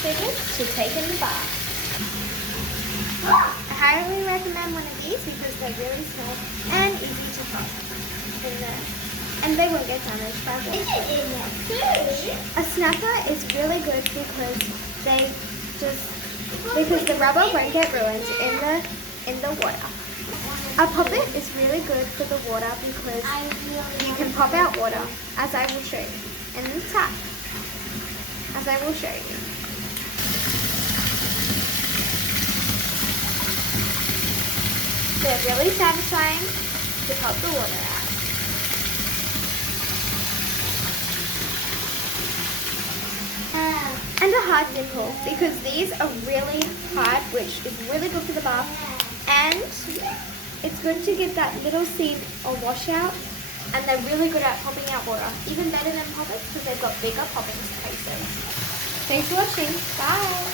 fidgets to take in the bath. I highly recommend one of these because they're really small and easy to pop in there. And they won't get damaged by water. A snapper is really good because the rubber won't get ruined in the water. A poppet is really good for the water because you can pop out water, as I will show you, in the tap, as I will show you. They're really satisfying to pop the water out. And a hard nipple, because these are really hard, which is really good for the bath, and it's good to get that little seed or washout, and they're really good at popping out water, even better than poppets because they've got bigger popping spaces. Thanks for watching, bye!